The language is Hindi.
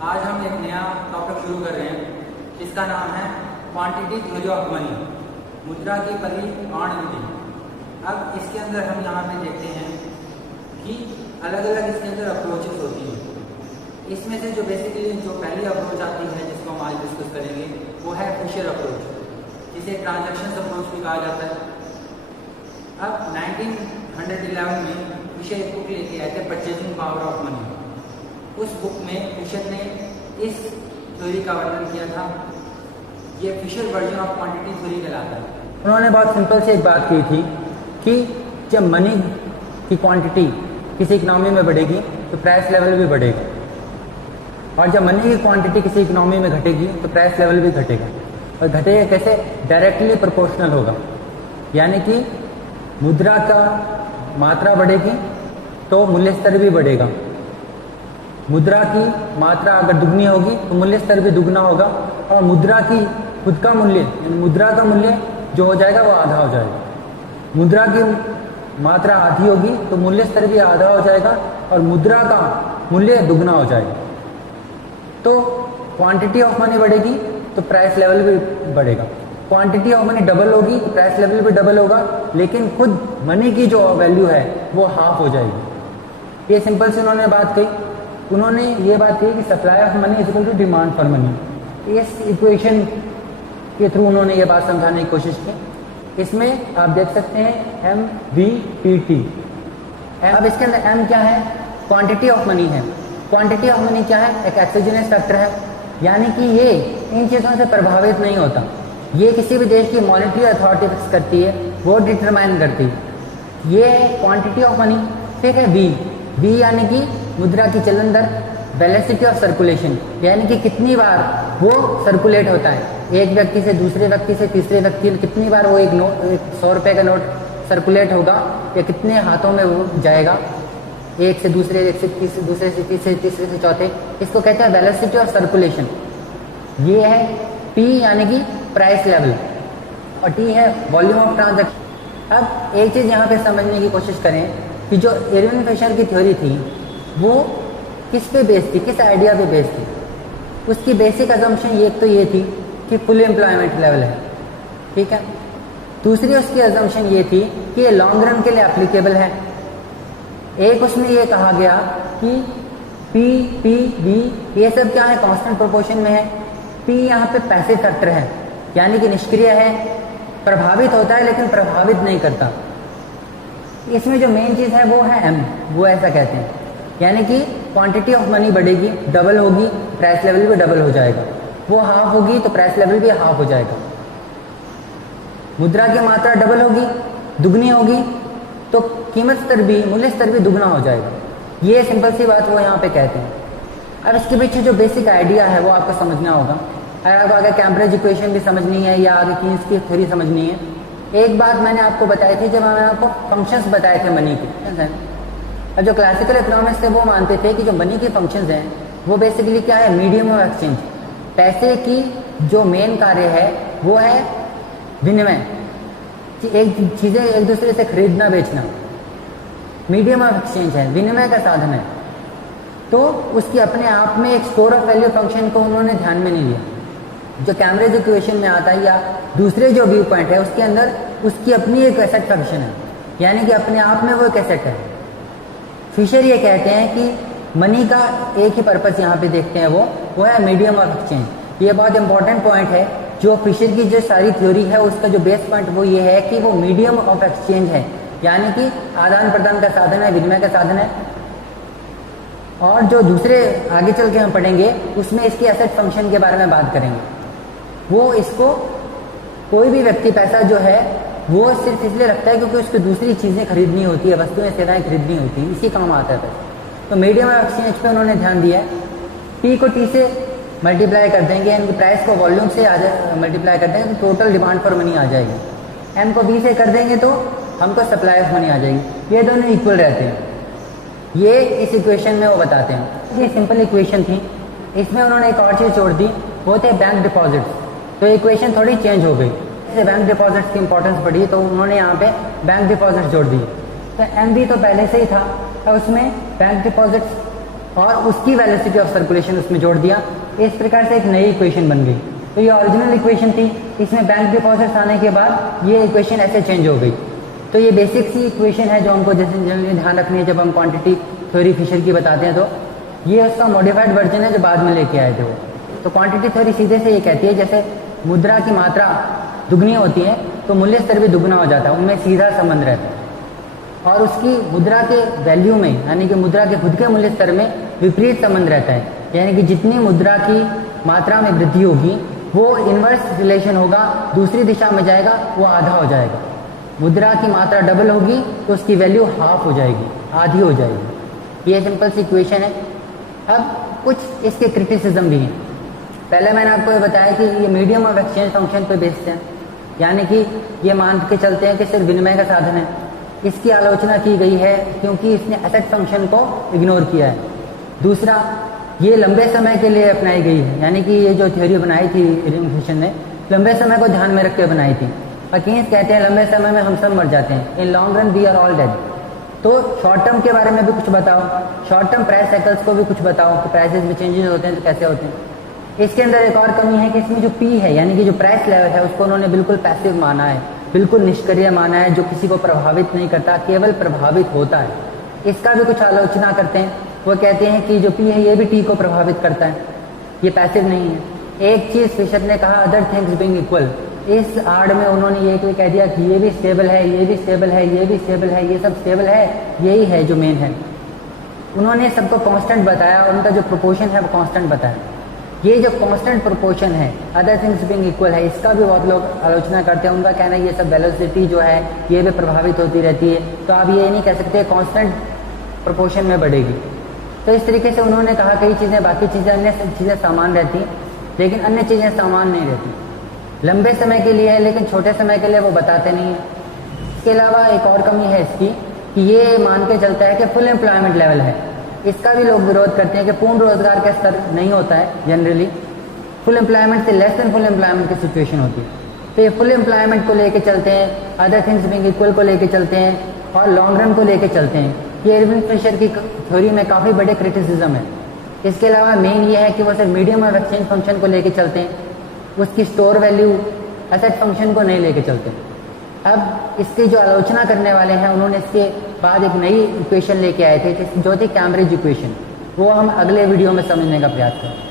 आज हम एक नया टॉपिक शुरू कर रहे हैं जिसका नाम है क्वांटिटी थ्योरी ऑफ मनी, मुद्रा की परिमाण विधि। अब इसके अंदर हम यहाँ पे देखते हैं कि अलग अलग इसके अंदर अप्रोचेस होती हैं। इसमें से जो बेसिकली जो पहली अप्रोच आती है जिसको हम आज डिस्कस करेंगे वो है फिशर अप्रोच, जिसे ट्रांजैक्शन अप्रोच भी कहा जाता है। अब 1911 में फिशर एक बुक लेके आए थे, परचेजिंग पावर ऑफ मनी। उस बुक में फिशर ने इस थ्योरी का वर्णन किया था। ये Fisher version of quantity theory कहलाता है। उन्होंने बहुत सिंपल से एक बात की थी कि जब मनी की क्वांटिटी किसी इकोनॉमी में बढ़ेगी तो प्राइस लेवल भी बढ़ेगा, और जब मनी की क्वांटिटी किसी इकोनॉमी में घटेगी तो प्राइस लेवल भी घटेगा। और घटेगा कैसे? डायरेक्टली प्रोपोर्शनल होगा, यानी कि मुद्रा का मात्रा बढ़ेगी तो मूल्य स्तर भी बढ़ेगा। मुद्रा की मात्रा अगर दुगनी होगी तो मूल्य स्तर भी दुगना होगा, और मुद्रा की खुद का मूल्य यानी मुद्रा का मूल्य जो हो जाएगा वो आधा हो जाएगा। मुद्रा की मात्रा आधी होगी तो मूल्य स्तर भी आधा हो जाएगा, और मुद्रा का मूल्य दुगना हो जाएगा। तो क्वांटिटी ऑफ मनी बढ़ेगी तो प्राइस लेवल भी बढ़ेगा। क्वांटिटी ऑफ मनी डबल होगी तो प्राइस लेवल भी डबल होगा, लेकिन खुद मनी की जो वैल्यू है वो हाफ हो जाएगी। ये सिंपल से उन्होंने बात कही। उन्होंने ये बात कही कि supply of money is equal to demand for money. इस इक्वेशन के थ्रू उन्होंने ये बात समझाने की कोशिश की। इसमें आप देख सकते हैं MVPT। अब इसके अंदर M क्या है? क्वांटिटी ऑफ मनी है। क्वांटिटी ऑफ मनी क्या है? एक एक्सोजेनस फैक्टर है, यानी कि ये इन चीज़ों से प्रभावित नहीं होता। ये किसी भी देश की मॉनेटरी अथॉरिटी फिक्स करती है, वो डिटरमाइन करती है। ये क्वांटिटी ऑफ मनी। ठीक है। V यानी कि मुद्रा की चलन दर, वेलोसिटी ऑफ सर्कुलेशन, यानी कि कितनी बार वो सर्कुलेट होता है एक व्यक्ति से दूसरे व्यक्ति से तीसरे व्यक्ति, कितनी बार वो एक 100 रुपये का नोट सर्कुलेट होगा या कितने हाथों में वो जाएगा, एक से दूसरे, एक से तीसरे, दूसरे से तीसरे, तीसरे से चौथे। इसको कहते हैं वेलोसिटी ऑफ सर्कुलेशन। ये है P यानी कि प्राइस लेवल, और T है वॉल्यूम ऑफ ट्रांजैक्शन। अब एक चीज़ यहाँ पे समझने की कोशिश करें कि जो इरविन फिशर की थ्योरी थी वो किस पे बेस्ड थी, किस आइडिया पे बेस्ड थी। उसकी बेसिक अजम्पशन एक तो ये थी कि फुल एम्प्लॉयमेंट लेवल है, ठीक है। दूसरी उसकी अजम्पशन ये थी कि ये लॉन्ग रन के लिए एप्लीकेबल है। एक उसमें ये कहा गया कि PV ये सब क्या है? कांस्टेंट प्रोपोर्शन में है। P यहाँ पे पैसिव फैक्टर है, यानी कि निष्क्रिय है, प्रभावित होता है लेकिन प्रभावित नहीं करता। इसमें जो मेन चीज़ है वो है M, वो ऐसा कहते हैं, यानी कि क्वांटिटी ऑफ मनी बढ़ेगी, डबल होगी, प्राइस लेवल भी डबल हो जाएगा। वो हाफ होगी तो प्राइस लेवल भी हाफ हो जाएगा। मुद्रा की मात्रा डबल होगी, दुगनी होगी, तो कीमत स्तर भी, मूल्य स्तर भी दुगना हो जाएगा। ये सिंपल सी बात वो यहाँ पे कहते हैं। अब इसके पीछे जो बेसिक आइडिया है वो आपको समझना होगा। अगर आगे कैम्ब्रिज इक्वेशन भी समझनी है या आगे कीन्स की थ्योरी समझनी है। एक बात मैंने आपको बताई थी जब मैंने आपको फंक्शंस बताए थे मनी के। और जो क्लासिकल इकोनॉमिक्स थे वो मानते थे कि जो मनी के फंक्शंस हैं वो बेसिकली क्या है? Medium of exchange. पैसे की जो मेन कार्य है वो है विनिमय, एक चीज़ें एक दूसरे से खरीदना बेचना। मीडियम ऑफ एक्सचेंज है, विनिमय का साधन है। तो उसकी अपने आप में एक स्टोर ऑफ वैल्यू फंक्शन को उन्होंने ध्यान में नहीं लिया। जो कैम्ब्रिज इक्वेशन में आता है या दूसरे जो व्यू पॉइंट है उसके अंदर उसकी अपनी एक एसेट फंक्शन है, यानी कि अपने आप में वो एक एसेट है। फिशर ये कहते हैं कि मनी का एक ही पर्पस यहाँ पे देखते हैं, वो है मीडियम ऑफ एक्सचेंज। ये बहुत इंपॉर्टेंट पॉइंट है। जो फिशर की जो सारी थ्योरी है उसका जो बेस पॉइंट वो ये है कि वो मीडियम ऑफ एक्सचेंज है, यानी कि आदान प्रदान का साधन है, विनिमय का साधन है। और जो दूसरे आगे चल के हम पढ़ेंगे उसमें इसकी एसेट फंक्शन के बारे में बात करेंगे। वो इसको कोई भी व्यक्ति पैसा जो है वो सिर्फ इसलिए रखता है क्योंकि उसको दूसरी चीज़ें खरीदनी होती है, वस्तुएं सेवाएं खरीदनी होती है, इसी काम आता है पैसा। तो मीडियम ऑफ एक्सचेंज पे उन्होंने ध्यान दिया है। P को T से मल्टीप्लाई कर देंगे, यानी प्राइस को वॉल्यूम से मल्टीप्लाई कर देंगे तो टोटल डिमांड फॉर मनी आ जाएगी। M को B से कर देंगे तो हमको सप्लाई ऑफ मनी आ जाएगी। ये दोनों इक्वल रहते हैं, ये इस इक्वेशन में वो बताते हैं। ये सिंपल इक्वेशन थी। इसमें उन्होंने एक और चीज़ जोड़ दी, वो थे बैंक डिपॉजिट्स। तो इक्वेशन थोड़ी चेंज हो गई। इससे बैंक डिपॉजिट्स की इंपॉर्टेंस बढ़ी तो उन्होंने यहाँ पे बैंक डिपॉजिट्स जोड़ दिए। तो MB तो पहले से ही था, और उसमें बैंक डिपॉजिट्स और उसकी वेलोसिटी ऑफ सर्कुलेशन उसमें जोड़ दिया। इस प्रकार से एक नई इक्वेशन बन गई। तो ये ओरिजिनल इक्वेशन थी, इसमें बैंक डिपॉजिट्स आने के बाद ये इक्वेशन ऐसे चेंज हो गई। तो ये बेसिक सी इक्वेशन है जो हमको जैसे जनरली ध्यान रखनी है जब हम क्वांटिटी थ्योरी फिशर की बताते हैं। तो ये उसका मॉडिफाइड वर्जन है जो बाद में लेके आए थे वो। तो क्वांटिटी थ्योरी सीधे से ये कहती है जैसे मुद्रा की मात्रा दुगनी होती है तो मूल्य स्तर भी दुगना हो जाता है, उनमें सीधा संबंध रहता है। और उसकी मुद्रा के वैल्यू में यानी कि मुद्रा के खुद के मूल्य स्तर में विपरीत संबंध रहता है, यानी कि जितनी मुद्रा की मात्रा में वृद्धि होगी वो इन्वर्स रिलेशन होगा, दूसरी दिशा में जाएगा वो आधा हो जाएगा। मुद्रा की मात्रा डबल होगी तो उसकी वैल्यू हाफ हो जाएगी, आधी हो जाएगी। ये सिंपल सी इक्वेशन है। अब कुछ इसके क्रिटिसिज्म भी हैं। पहले मैंने आपको ये बताया कि ये मीडियम ऑफ एक्सचेंज फंक्शन पे बेस्ड है, यानी कि ये मान के चलते हैं कि सिर्फ विनिमय का साधन है। इसकी आलोचना की गई है क्योंकि इसने एसेट फंक्शन को इग्नोर किया है। दूसरा, ये लंबे समय के लिए अपनाई गई है, यानी कि ये जो थ्योरी बनाई थी फिशर ने लंबे समय को ध्यान में रख के बनाई थी। अकीन्स कहते हैं लंबे समय में हम सब मर जाते हैं, in long run we are all dead. तो शॉर्ट टर्म के बारे में भी कुछ बताओ, शॉर्ट टर्म प्राइस साइकिल्स को भी कुछ बताओ कि प्राइसेस में चेंजेस होते हैं तो कैसे होते हैं। इसके अंदर एक और कमी है कि इसमें जो पी है यानी कि जो प्राइस लेवल है उसको उन्होंने बिल्कुल पैसिव माना है, बिल्कुल निष्क्रिय माना है, जो किसी को प्रभावित नहीं करता, केवल प्रभावित होता है। इसका भी कुछ आलोचना करते हैं। वो कहते हैं कि जो पी है ये भी टी को प्रभावित करता है, ये पैसिव नहीं है। एक चीज फिशर ने कहा अदर थिंग्स बीइंग इक्वल, इस आड़ में उन्होंने ये कह दिया कि ये भी स्टेबल है, ये भी स्टेबल है, ये भी स्टेबल है, ये सब स्टेबल है, यही है जो मेन है। उन्होंने सबको कांस्टेंट बताया और उनका जो प्रोपोर्शन है वो कांस्टेंट बताया। ये जो कांस्टेंट प्रोपोर्शन है अदर थिंग्स बीइंग इक्वल है, इसका भी बहुत लोग आलोचना करते हैं। उनका कहना है ये सब वेलोसिटी जो है ये भी प्रभावित होती रहती है, तो आप ये नहीं कह सकते कांस्टेंट प्रोपोर्शन में बढ़ेगी। तो इस तरीके से उन्होंने कहा कई चीज़ें, बाकी चीज़ें अन्य चीज़ें समान रहती लेकिन अन्य चीज़ें समान नहीं रहती। लंबे समय के लिए है लेकिन छोटे समय के लिए वो बताते नहीं है। इसके अलावा एक और कमी है इसकी कि ये मान के चलता है कि फुल एम्प्लॉयमेंट लेवल है। इसका भी लोग विरोध करते हैं कि पूर्ण रोजगार का स्तर नहीं होता है, जनरली फुल एम्प्लॉयमेंट से लेस देन फुल एम्प्लॉयमेंट की सिचुएशन होती है। तो ये फुल एम्प्लॉयमेंट को लेके चलते हैं, अदर थिंग्स बीइंग इक्वल को लेके चलते हैं और लॉन्ग रन को लेके चलते हैं। ये इरविन फिशर की थ्योरी में काफ़ी बड़े क्रिटिसिज्म है। इसके अलावा मेन ये है कि वो सिर्फ मीडियम ऑफ एक्सचेंज फंक्शन को लेके चलते हैं, उसकी स्टोर वैल्यू एसेट फंक्शन को नहीं लेके चलते। अब इसकी जो आलोचना करने वाले हैं उन्होंने इसके बाद एक नई इक्वेशन लेके आए थे जो थी कैम्ब्रिज इक्वेशन। वो हम अगले वीडियो में समझने का प्रयास करें।